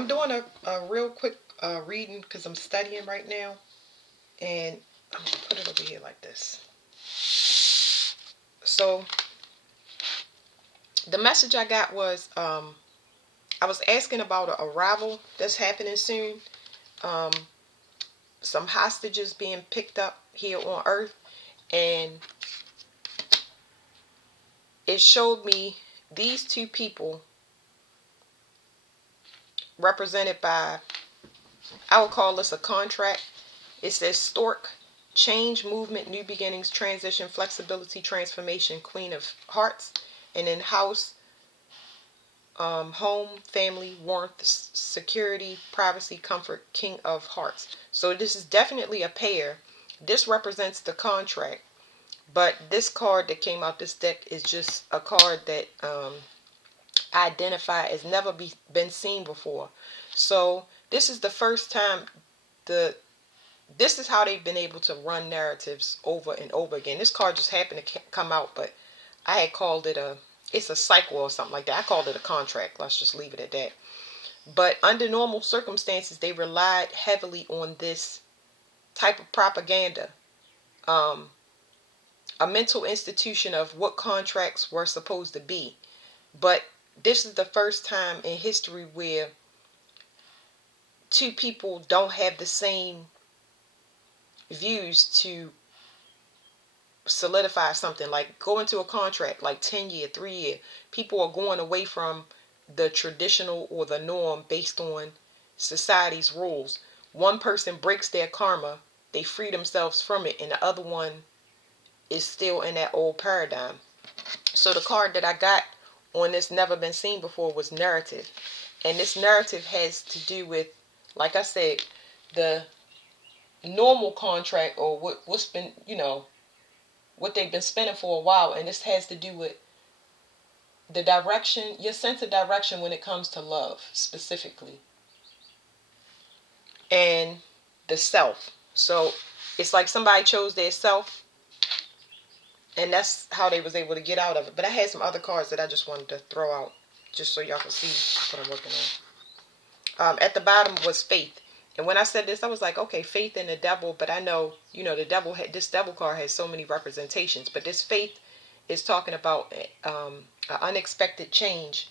I'm doing a real quick reading because I'm studying right now. And I'm going to put it over here like this. So the message I got was I was asking about an arrival that's happening soon. Um, some hostages being picked up here on Earth. And it showed me these two people represented by, I would call this a contract. It says Stork, change, movement, new beginnings, transition, flexibility, transformation, Queen of Hearts. And then House, home, family, warmth, security, privacy, comfort, King of Hearts. So this is definitely a pair. This represents the contract. But this card that came out this deck is just a card that I identify as never been seen before. So this is the first time this is how they've been able to run narratives over and over again. This card just happened to come out, but I had called it it's a cycle or something like that. I called it a contract. Let's just leave it at that. But under normal circumstances, they relied heavily on this type of propaganda. Um, a mental institution of what contracts were supposed to be. But this is the first time in history where two people don't have the same views to solidify something, like go into a contract like 10-year, 3-year. People are going away from the traditional or the norm based on society's rules. One person breaks their karma, they free themselves from it, and the other one is still in that old paradigm. So the card that I got on this never been seen before was narrative. And this narrative has to do with, like I said, the normal contract, or what's been, what they've been spending for a while. And this has to do with the direction, your sense of direction when it comes to love specifically, and the self. So it's like somebody chose their self, and that's how they was able to get out of it. But I had some other cards that I just wanted to throw out just so y'all can see what I'm working on. At the bottom was faith. And when I said this, I was like, okay, faith in the devil. But I know, the devil this devil card has so many representations. But this faith is talking about an unexpected change.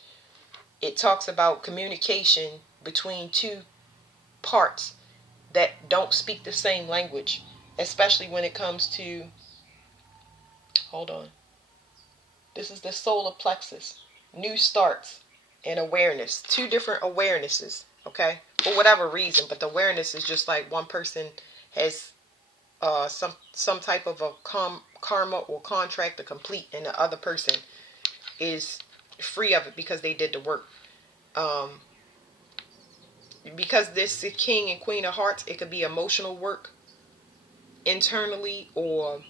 It talks about communication between two parts that don't speak the same language, especially when it comes to, hold on, this is the solar plexus, new starts and awareness, two different awarenesses, okay, for whatever reason. But the awareness is just like one person has some type of a karma or contract to complete, and the other person is free of it because they did the work. um because this is King and Queen of Hearts, it could be emotional work internally, or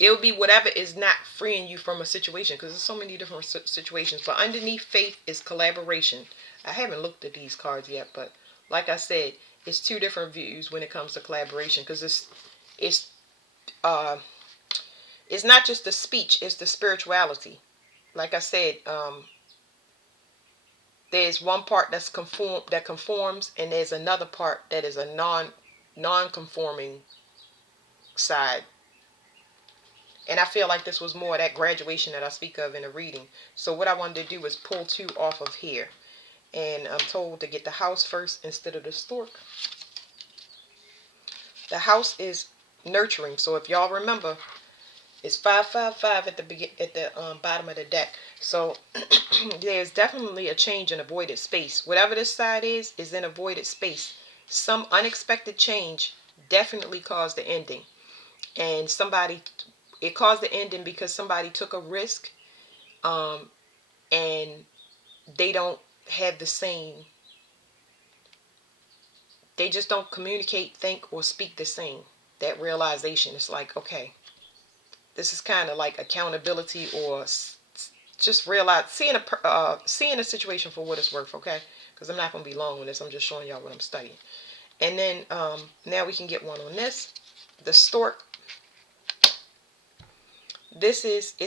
it'll be whatever is not freeing you from a situation, because there's so many different situations. But underneath faith is collaboration. I haven't looked at these cards yet, but like I said, it's two different views when it comes to collaboration, because it's uh it's not just the speech, it's the spirituality. Like I said, there's one part that conforms, and there's another part that is a non-conforming side. And I feel like this was more of that graduation that I speak of in the reading. So what I wanted to do was pull two off of here. And I'm told to get the house first instead of the stork. The house is nurturing. So if y'all remember, it's 555 at the bottom of the deck. So there's definitely a change in avoided space. Whatever this side is in avoided space. Some unexpected change definitely caused the ending. And it caused the ending because somebody took a risk, and they don't have the same, they just don't communicate, think, or speak the same. That realization is like, okay, this is kind of like accountability, or just realize, seeing a situation for what it's worth, okay? Because I'm not going to be long with this. I'm just showing y'all what I'm studying. And then now we can get one on this. The stork. It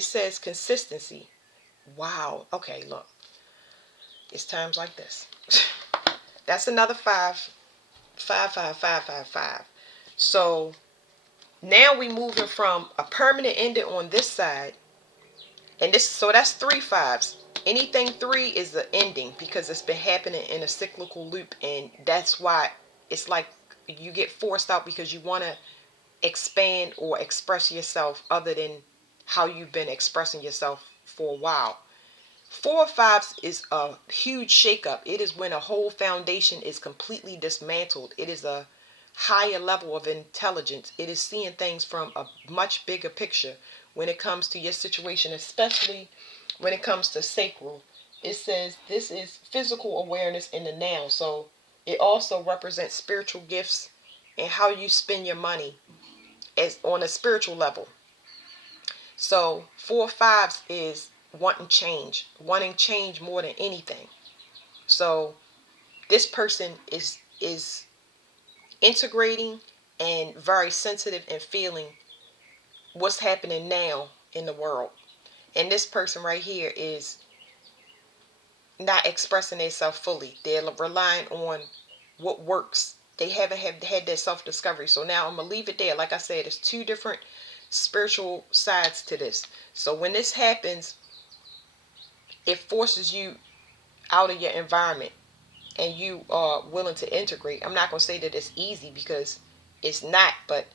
says consistency. Wow. Okay, look. It's times like this. That's another 5. 5, 5, 5, 5, 5. So now we moving from a permanent ending on this side, and this, so that's 3 5s. Anything 3 is the ending because it's been happening in a cyclical loop, and that's why it's like you get forced out because you want to expand or express yourself other than how you've been expressing yourself for a while. 4 5s is a huge shakeup. It is when a whole foundation is completely dismantled. It is a higher level of intelligence. It is seeing things from a much bigger picture when it comes to your situation, especially when it comes to sacral. It says this is physical awareness in the now. So it also represents spiritual gifts and how you spend your money as on a spiritual level. So 4 5s is wanting change more than anything. So this person is integrating and very sensitive and feeling what's happening now in the world. And this person right here is not expressing themselves fully. They're relying on what works. They haven't had their self-discovery. So now I'm going to leave it there. Like I said, there's 2 different spiritual sides to this. So when this happens, it forces you out of your environment and you are willing to integrate. I'm not going to say that it's easy because it's not, but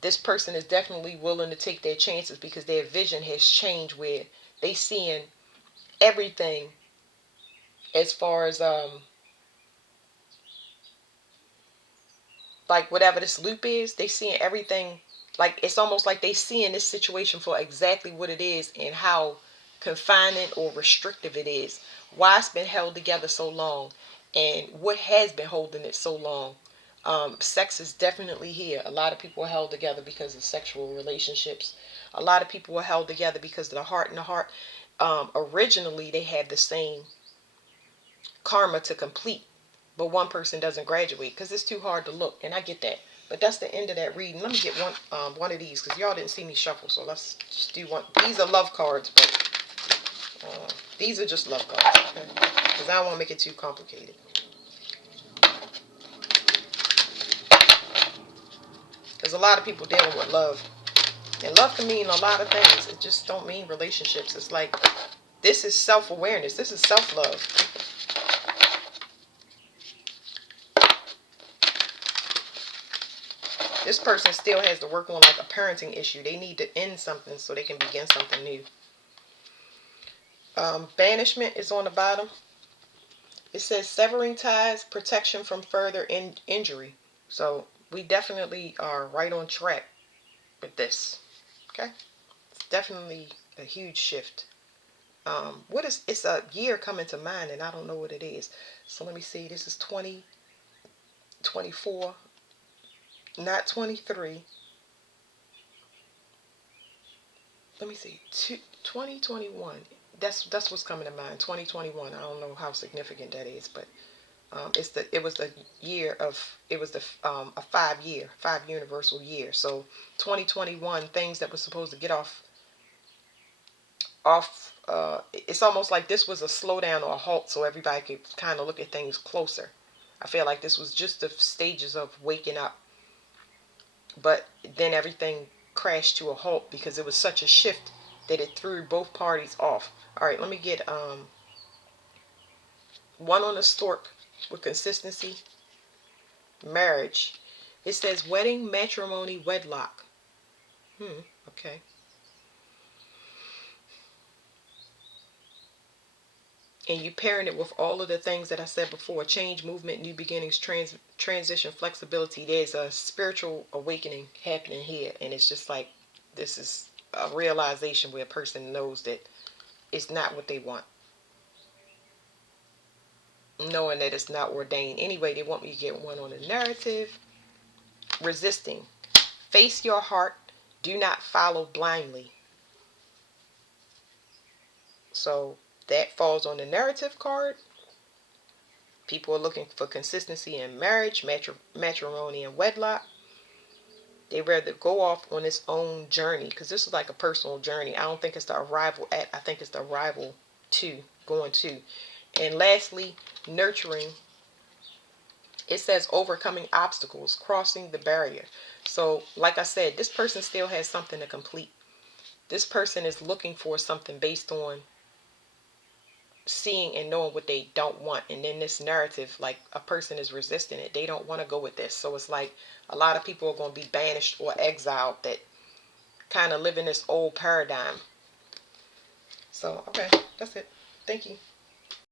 this person is definitely willing to take their chances because their vision has changed where they seeing everything as far as like whatever this loop is, they seeing everything, like it's almost like they seeing this situation for exactly what it is and how confining or restrictive it is, why it's been held together so long, and what has been holding it so long. Sex is definitely here. A lot of people are held together because of sexual relationships. A lot of people are held together because of the heart and the heart. Originally they had the same karma to complete, but one person doesn't graduate because it's too hard to look, and I get that. But that's the end of that reading. Let me get one of these because y'all didn't see me shuffle, so let's just do one. These are love cards, but these are just love cards, okay? Because I don't want to make it too complicated. There's a lot of people dealing with love, and love can mean a lot of things. It just don't mean relationships. It's like this is self-awareness. This is self-love. This person still has to work on like a parenting issue. They need to end something so they can begin something new. Banishment is on the bottom. It says severing ties, protection from further injury. So we definitely are right on track with this. Okay, it's definitely a huge shift. What is? It's a year coming to mind, and I don't know what it is. So let me see. This is 2024, not 23. Let me see. 2021. That's what's coming to mind. 2021. I don't know how significant that is, but it was the year of, it was the a 5 universal year. So 2021, things that were supposed to get off it's almost like this was a slowdown or a halt so everybody could kind of look at things closer. I feel like this was just the stages of waking up, but then everything crashed to a halt because it was such a shift that it threw both parties off. All right, let me get one on the stork with consistency. Marriage. It says wedding, matrimony, wedlock. Okay. And you pairing it with all of the things that I said before: change, movement, new beginnings, transition, flexibility. There's a spiritual awakening happening here, and it's just like this is a realization where a person knows that it's not what they want, knowing that it's not ordained. Anyway, they want me to get one on the narrative. Resisting. Face your heart. Do not follow blindly. So that falls on the narrative card. People are looking for consistency in marriage, matrimony, and wedlock. They rather go off on its own journey because this is like a personal journey. I don't think it's the arrival at, I think it's the arrival to, going to. And lastly, nurturing. It says overcoming obstacles, crossing the barrier. So, like I said, this person still has something to complete. This person is looking for something based on seeing and knowing what they don't want. And then this narrative, like a person is resisting it. They don't want to go with this. So it's like a lot of people are going to be banished or exiled that kind of live in this old paradigm. So, okay, that's it. Thank you.